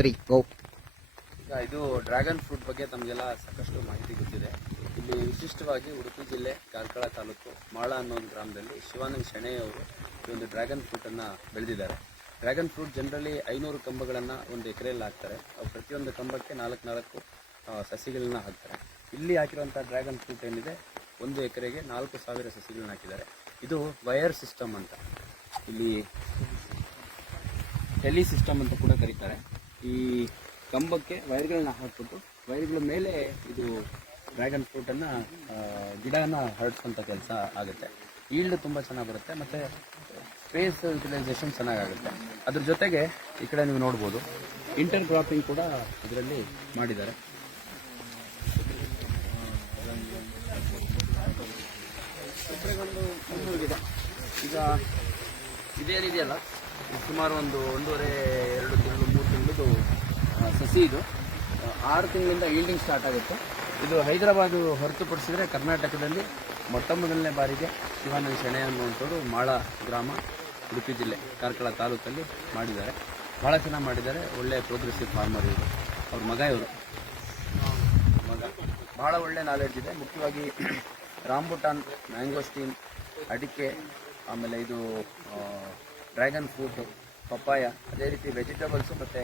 3 ಗೋ. ಈಗ ಇದು dragon fruit ಬಗ್ಗೆ ತಮಗೆಲ್ಲ ಸಾಕಷ್ಟು ಮಾಹಿತಿ ಗೊತ್ತಿದೆ. ಇಲ್ಲಿ ವಿಶಿಷ್ಟವಾಗಿ ಉಡುಪಿ ಜಿಲ್ಲೆ ಕಾರ್ಕಳ ತಾಲೂಕು ಮಾಳ ಅನ್ನೋ ಒಂದು ಗ್ರಾಮದಲ್ಲಿ ಶಿವಾನಂದ ಶೆಣೆಯವರು ಈ ಒಂದು ಡ್ರ್ಯಾಗನ್ ಫ್ರೂಟನ್ನು ಬೆಳೆದಿದ್ದಾರೆ. ಡ್ರ್ಯಾಗನ್ ಫ್ರೂಟ್ ಜನರಲಿ 500 ಕಂಬಗಳನ್ನು ಒಂದು ಎಕರೆಯಲ್ಲಿ ಹಾಕ್ತಾರೆ. ಅವು ಪ್ರತಿಯೊಂದು ಕಂಬಕ್ಕೆ 4 ಸಸಿಗಳನ್ನ ಹಾಕ್ತಾರೆ. ಇಲ್ಲಿ ಹಾಕಿರುವಂಥ ಡ್ರ್ಯಾಗನ್ ಫ್ರೂಟ್ ಏನಿದೆ, 1 ಎಕರೆಗೆ 4000 ಸಸಿಗಳನ್ನ ಹಾಕಿದ್ದಾರೆ. ಇದು ವೈರ್ ಸಿಸ್ಟಮ್ ಅಂತ, ಇಲ್ಲಿ ಟೆಲಿ ಸಿಸ್ಟಮ್ ಅಂತ ಕೂಡ ಕರೀತಾರೆ. ಈ ಕಂಬಕ್ಕೆ ವೈರ್ಗಳನ್ನ ಹಾಕ್ಬಿಟ್ಟು ವೈರ್ಗಳ ಮೇಲೆ ಇದು ಡ್ರ್ಯಾಗನ್ ಫ್ರೂಟನ್ನು ಗಿಡನ ಹರಡಿಸೋಂಥ ಕೆಲಸ ಆಗುತ್ತೆ. ಈಲ್ಡ್ ತುಂಬ ಚೆನ್ನಾಗಿ ಬರುತ್ತೆ ಮತ್ತು ಸ್ಪೇಸ್ ಯುಟಿಲೈಸೇಷನ್ ಚೆನ್ನಾಗಾಗುತ್ತೆ. ಅದ್ರ ಜೊತೆಗೆ ಈ ಕಡೆ ನೀವು ನೋಡ್ಬೋದು, ಇಂಟರ್ ಕ್ರಾಪಿಂಗ್ ಕೂಡ ಇದರಲ್ಲಿ ಮಾಡಿದ್ದಾರೆ. ಒಂದು 300 ಗಿಡ. ಈಗ ಇದೇನಿದೆಯಲ್ಲ, ಸುಮಾರು ಒಂದು 1.5-2 ತಿಂಗಳು 3 ತಿಂಗಳದು ಸಸಿ. ಇದು 6 ತಿಂಗಳಿಂದ ಈಲ್ಡಿಂಗ್ ಸ್ಟಾರ್ಟ್ ಆಗುತ್ತೆ. ಇದು ಹೈದರಾಬಾದು ಹೊರತುಪಡಿಸಿದರೆ ಕರ್ನಾಟಕದಲ್ಲಿ ಮೊದಲನೇ ಬಾರಿಗೆ ಶಿವಾನಂದ ಶೆಣೆ ಅನ್ನುವಂಥವ್ರು ಮಾಳ ಗ್ರಾಮ, ಉಡುಪಿ ಜಿಲ್ಲೆ ಕಾರ್ಕಳ ತಾಲೂಕಲ್ಲಿ ಮಾಡಿದ್ದಾರೆ. ಭಾಳ ಚೆನ್ನಾಗಿ ಮಾಡಿದ್ದಾರೆ. ಒಳ್ಳೆ ಪ್ರೋಗ್ರೆಸಿವ್ ಫಾರ್ಮರ್ ಇವರು. ಅವ್ರ ಮಗ ಭಾಳ ಒಳ್ಳೆ ನಾಲೆಡ್ಜ್ ಇದೆ. ಮುಖ್ಯವಾಗಿ ರಾಂಬುಟಾನ್, ಮ್ಯಾಂಗೋಸ್ಟೀನ್, ಅಡಿಕೆ, ಆಮೇಲೆ ಇದು ಡ್ರ್ಯಾಗನ್ ಫ್ರೂಟು, ಪಪ್ಪಾಯ, ಅದೇ ರೀತಿ ವೆಜಿಟೇಬಲ್ಸು ಮತ್ತು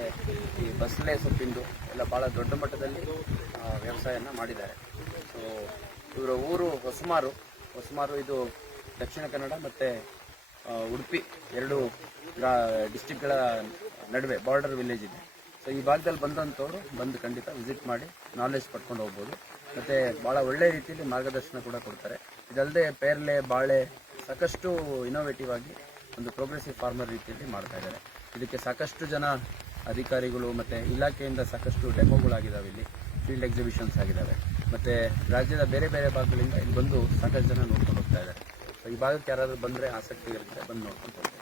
ಈ ಬಸಳೆ ಸೊಪ್ಪಿಂದು ಎಲ್ಲ ಭಾಳ ದೊಡ್ಡ ಮಟ್ಟದಲ್ಲಿ ವ್ಯವಸಾಯನ ಮಾಡಿದ್ದಾರೆ. ಸೊ ಇವರ ಊರು ಹೊಸಮಾರು. ಇದು ದಕ್ಷಿಣ ಕನ್ನಡ ಮತ್ತು ಉಡುಪಿ 2 ಡಿಸ್ಟಿಕ್ಗಳ ನಡುವೆ ಬಾರ್ಡರ್ ವಿಲೇಜ್ ಇದೆ. ಸೊ ಈ ಭಾಗದಲ್ಲಿ ಬಂದಂಥವ್ರು ಬಂದು ಖಂಡಿತ ವಿಸಿಟ್ ಮಾಡಿ ನಾಲೆಜ್ ಪಡ್ಕೊಂಡು ಹೋಗ್ಬೋದು. ಮತ್ತು ಭಾಳ ಒಳ್ಳೆ ರೀತಿಯಲ್ಲಿ ಮಾರ್ಗದರ್ಶನ ಕೂಡ ಕೊಡ್ತಾರೆ. ಇದಲ್ಲದೆ ಪೇರ್ಲೆ, ಬಾಳೆ ಸಾಕಷ್ಟು ಇನೋವೇಟಿವ್ ಆಗಿ ಒಂದು ಪ್ರೋಗ್ರೆಸಿವ್ ಫಾರ್ಮರ್ ರೀತಿಯಲ್ಲಿ ಮಾಡ್ತಾ ಇದ್ದಾರೆ. ಇದಕ್ಕೆ ಸಾಕಷ್ಟು ಜನ ಅಧಿಕಾರಿಗಳು ಮತ್ತು ಇಲಾಖೆಯಿಂದ ಸಾಕಷ್ಟು ಡೆಮೋಗಳಾಗಿದ್ದಾವೆ. ಇಲ್ಲಿ ಫೀಲ್ಡ್ ಎಕ್ಸಿಬಿಷನ್ಸ್ ಆಗಿದ್ದಾವೆ. ಮತ್ತು ರಾಜ್ಯದ ಬೇರೆ ಬೇರೆ ಭಾಗಗಳಿಂದ ಇಲ್ಲಿ ಬಂದು ಸಾಕಷ್ಟು ಜನ ನೋಡ್ಕೊಂಡು ಹೋಗ್ತಾ ಇದ್ದಾರೆ. ಸೊ ಈ ಭಾಗಕ್ಕೆ ಯಾರಾದರೂ ಬಂದರೆ ಆಸಕ್ತಿ ಇರುತ್ತೆ, ಬಂದು ನೋಡ್ಕೊಂಡು ಹೋಗ್ತಾರೆ.